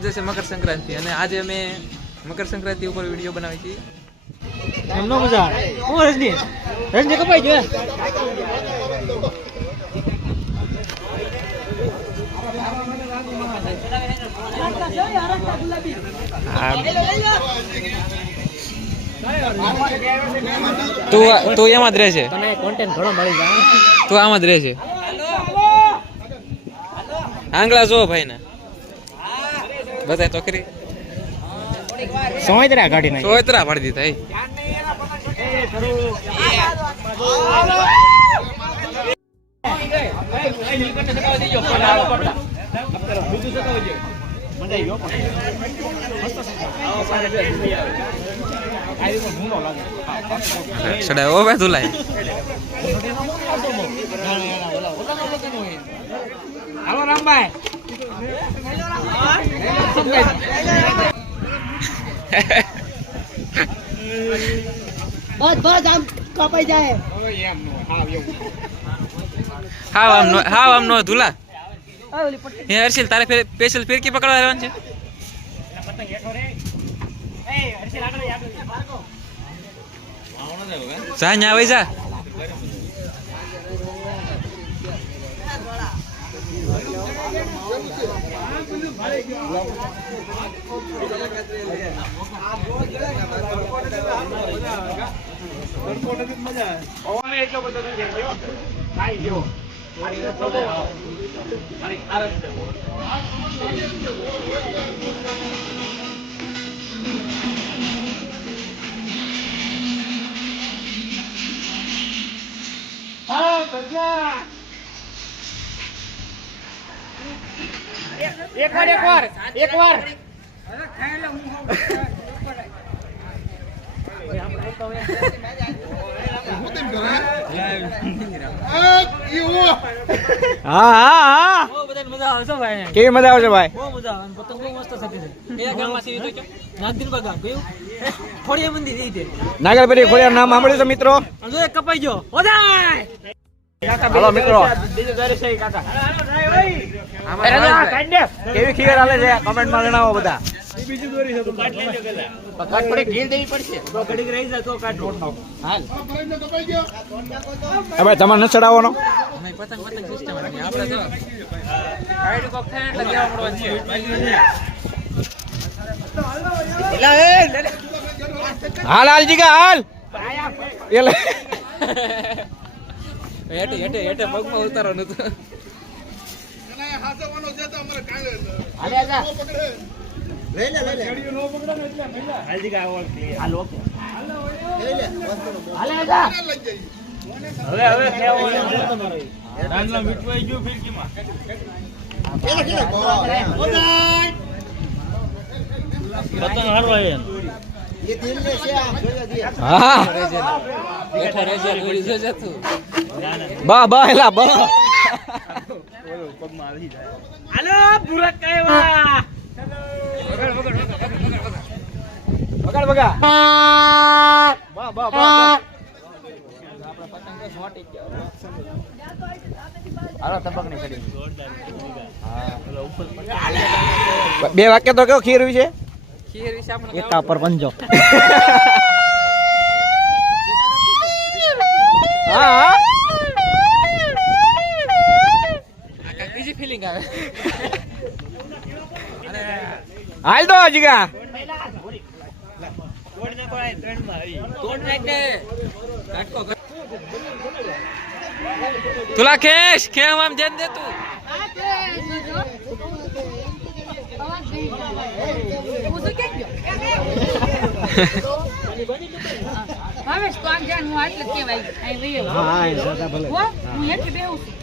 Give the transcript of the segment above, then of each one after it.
આજે છે મકર સંક્રાંતિ અને આજે અમે મકર સંક્રાંતિ ઉપર વિડીયો બનાવી છીએ. એમનો મજા હું રજની કપાઈ ગયો તું એમાં જ રહેશે, તને કોન્ટેન્ટ ઘણો મળી જાય. તું આમાં જ રહેશે. આંગળા જો ભાઈ ના બધા તો કરી સોયતરા કાઢી નાખી સોયતરા પાડી દીધા. સડાય ઓ ભાઈ તુલાય હાલો રામભાઈ બસ બસ આમ કપાઈ જાય. હાવ આમ નો ધુલા. હે હર્ષિલ તારે સ્પેશિયલ ફિરકી પકડવા રહેવાનું છે. જા ન્યા આવી જા. એક વાર હા કેવી મજા આવશે ભાઈ? બહુ મજા આવે. પતંગ બહુ મસ્ત થતી છે. એ ગામમાં સીવી તો નાગદીન ગામ ગયું ખોડિયા મંદિર એ છે. નાગરપરી ખોડિયા નામ સાંભળ્યું છે મિત્રો? જો એક કપાઈ ગયો ઓદાય. હાલો મિત્રો બીજું દરે છે કાકા. કેવી ખીર હાલે છે કમેન્ટ માં જણાવો બધા. બીજું દોરી છે તો કાટ લેજો પેલા. કાટ પડે ઘી દેવી પડશે તો ઘડીક રહી જાય તો કાટ રોટ નાખો. હાલ હવે તમારે ન ચડાવવાનો. અમે પતંગ સિસ્ટમ નથી આપણે તો ગાઈડ કોક થાય એટલે દેવા મળવાનું છે. હાલ હાલ જીગા હાલ એલે હેઠે હેઠે હેઠે પગમાં ઉતારો નતો. હાલે આજા લે લે લે ગાડીઓ નો પકડો ને એટલે મહિલા હાલ જીગા આવો ક્લિયર હાલ ઓકે લે લે હાલે આજા હવે કેવો નાનલા મીઠવાઈ ગયો ફિરકીમાં. પતંગ હારવા એ દિલ મે છે આમ જોજો દે. હા હેઠે રેજે દોરી જોજે તું. બા બા એલા બા ઓલો પગમાં આવી જાય. હાલો પૂરા કાયવા બગાડ બગા બા બા બા આપણા પતંગ તો છોટી ગયો. હાલો તબક ની કરી. હા પેલો ઉપર બે વાક્ય તો કેવો ખીર વિશે? ખીર વિશે આપણે એકા પર પંજો. હા બીજી ફિલિંગ આવે. હાલ દો જીગા તોડ નાખ દે કાટકો તુલા ખેશ કેમ આમ જેન દે તું. હવે સ્ટોક જાન હું આટલે કેવાય આઈ લઈ હા હા દાદા ભલે હો હું હેઠે બેહું છું.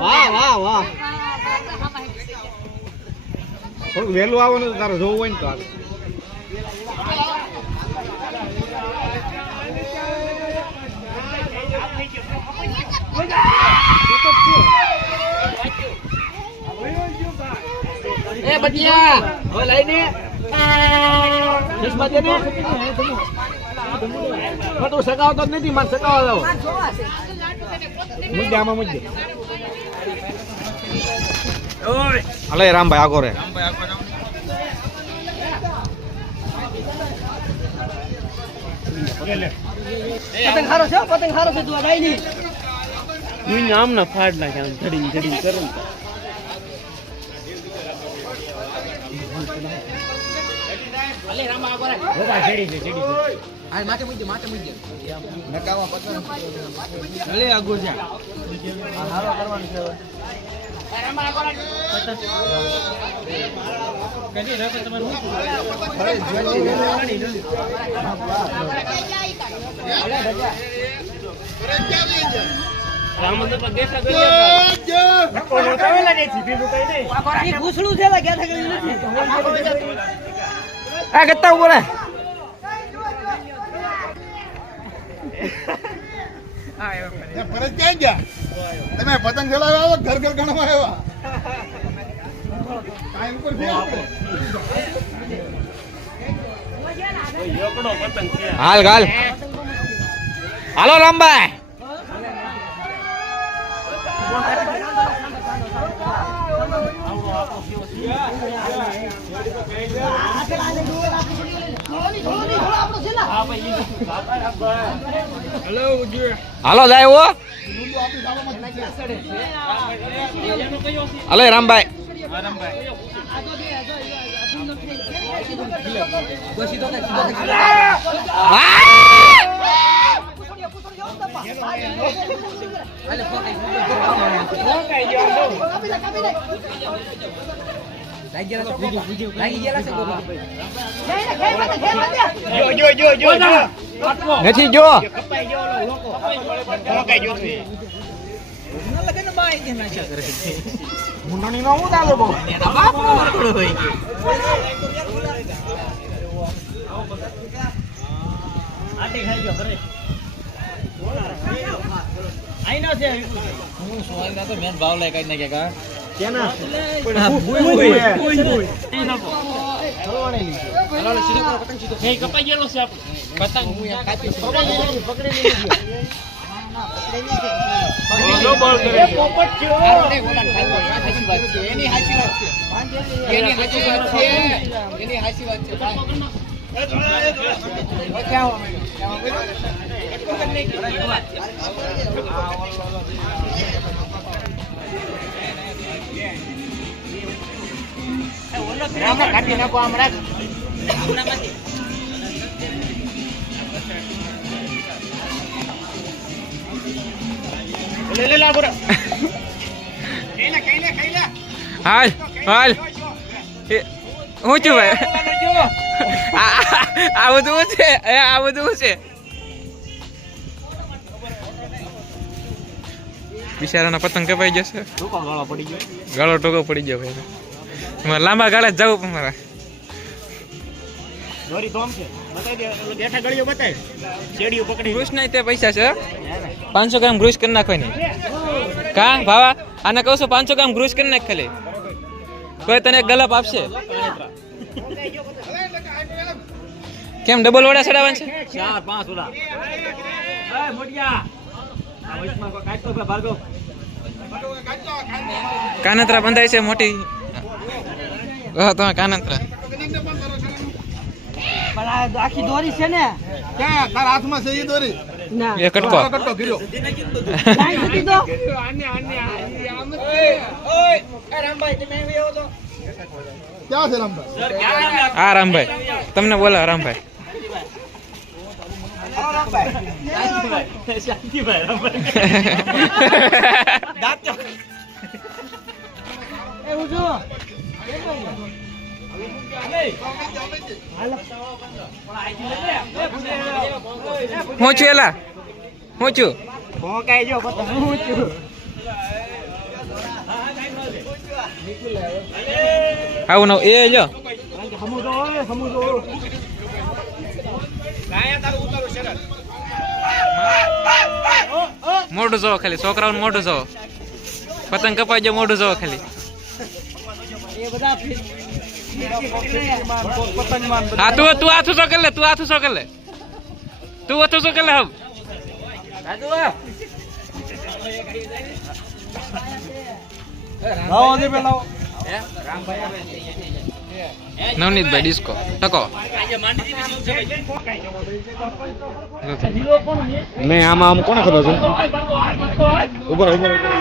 વાહ વાહ વાહ થોડુંક વહેલું આવવાનું તો તારે જોવું હોય ને તો આવે. એ બટિયા હવે લઈને ચશ્મા દે ને. તું સગાવતો જ નથી મારે સગાવવા જાવ. મુદ્દે આમાં મુદ્દે અલે રામભાઈ આગો રે પતંગ હારો છે તું આ ની હું નામ ના ફાડ નાખે આમ ધડી ધડી કરે ને અલે રામા આગો રે ઓબા છેડી છે આ માથે મુજે નકાવા પતંગ અલે આગો જા આ હારો કરવાનું છે રામા આગો રે પતંગ કદી રાખે તમારું અરે જલ્દી રામંદર પર દેખા ગયો કોનો કાવેલા નથી બીજું કઈ નહીં ઈ ઘૂસડું છે લા ગયા થા નથી આ ગત્તા ઉપર ફરજ ક્યાં ગયા તમે પતંગ ચલાવ્યા આવો ઘર ઘર ગણવા આવ્યા ટાઈમ પર હાલ હાલ હાલો રામભાઈ હાલો જાય ઓ હાલો રામભાઈ નથી જો મેન ભાવ લે કઈ નાખે કા કેના કપાઈ ગયેલો છે પતંગ કાઢી નાખો આમ રાખ હાલ હાલ હું છું ભાઈ આ બધું છે આ બધું છે બિચારાના પતંગ કપાઈ જશે ગાળો ટોકો પડી ગયો ભાઈ તમારે લાંબા ગાળા જ જવું પણ મારા દોરી તો આમ છે બતાવી દે બેઠા ગળીઓ બતાય શેડીઓ પકડી ગ્રુસ નહીં તે પૈસા છે 500 ગ્રામ ગ્રુસ કરી નાખવાની કા ભાવા આને કહું છું 500 ગ્રામ ગ્રુસ કરી નાખ ખાલી કોઈ તને એક ગલપ આપશે કેમ ડબલ વડા ચડાવવાનું છે 4-5 વડા એ મોટિયા આ વચમાં કો કાટતો ભે ભાર્ગવ કાનત્રા બંધાય છે મોટી તો કાનત્રા પણ આ આખી દોરી છે ને ક્યાં તારા હાથમાં છે ઈ દોરી ના એ કટકો કટકો ગીર્યો કાઈ નથી તો ઓય એ રામભાઈ તમે આવી આવો તો ક્યાં છે રામભાઈ આ રામભાઈ તમને બોલા રામભાઈ શાંતિભાઈ રામભાઈ દાંત એ ઉજો હું છું એલા હું છું ભોંકાઈ જો પતંગ હું છું આવું ન એ જો સમુજો કાયા તારું ઉતારો શરત મોઢું જોવો ખાલી છોકરાઓનું મોઢું જોવો પતંગ કપાઈ જો મોઢું જોવો ખાલી એ બધા હા તું હાથું શું કર લે તું હાથું શું કર લે તું હાથું શું કર લે હબ લાવો આજે પેલા નવનીતભાઈ ડિસ્કો ટકો નહીં આમાં આમ કોને ખબર છે ઉપર ઉપર